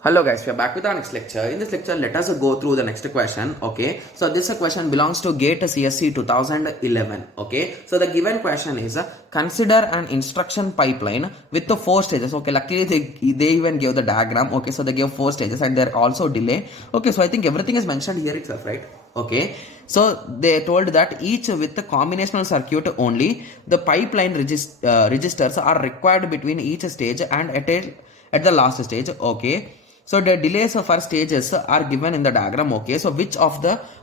Hello guys, we are back with our next lecture. In this lecture, let us go through the next question. Okay, so this question belongs to GATE CSC 2011. Okay, so the given question is consider an instruction pipeline with the 4 stages. Okay, luckily they even gave the diagram. Okay, so they gave 4 stages and there also delay. Okay, so I think everything is mentioned here itself, right? Okay, so they told that each with the combinational circuit only, the pipeline registers are required between each stage and at the last stage. Okay, so the delays for stages are given in the diagram. Okay, so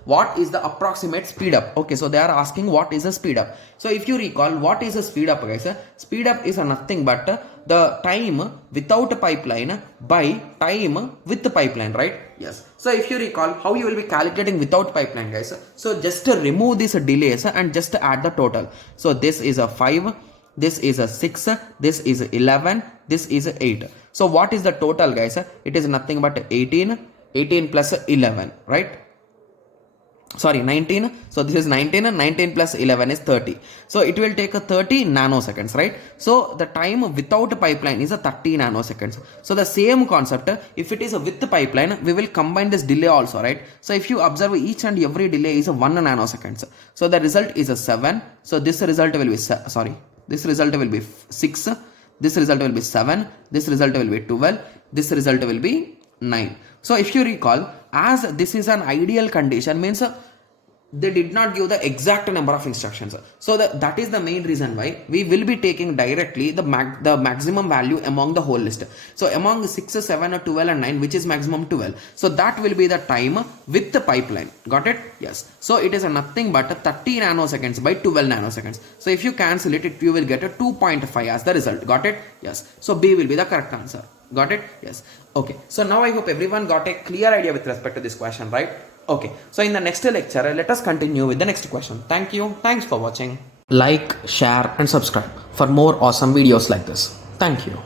what is the approximate speed up? Okay, so they are asking what is the speed up. So if you recall, what is the speed up, guys? Speed up is nothing but the time without pipeline by time with the pipeline, right? Yes. So if you recall how you will be calculating without pipeline, guys, so just remove these delays and just add the total. So this is a 5, this is a 6, this is 11, this is 8. So what is the total, guys? It is nothing but 18 plus 11, right? Sorry, 19. So this is 19 and 19 plus 11 is 30. So it will take a 30 nanoseconds, right? So the time without pipeline is a 30 nanoseconds. So the same concept, if it is a with the pipeline, we will combine this delay also, right? So if you observe, each and every delay is a 1 nanoseconds. So the result is a 7. So this result will be, this result will be 6. This result will be 7, this result will be 12, this result will be 9. So if you recall, as this is an ideal condition, means they did not give the exact number of instructions. So that is the main reason why we will be taking directly the maximum value among the whole list. So among 6, 7, 12 and 9, which is maximum 12. So that will be the time with the pipeline. Got it? Yes. So it is nothing but 30 nanoseconds by 12 nanoseconds. So if you cancel it, you will get a 2.5 as the result. Got it? Yes. So B will be the correct answer. Got it? Yes. Okay. So now I hope everyone got a clear idea with respect to this question, right? Okay, so in the next lecture, let us continue with the next question. Thank you. Thanks for watching. Like, share and subscribe for more awesome videos like this. Thank you.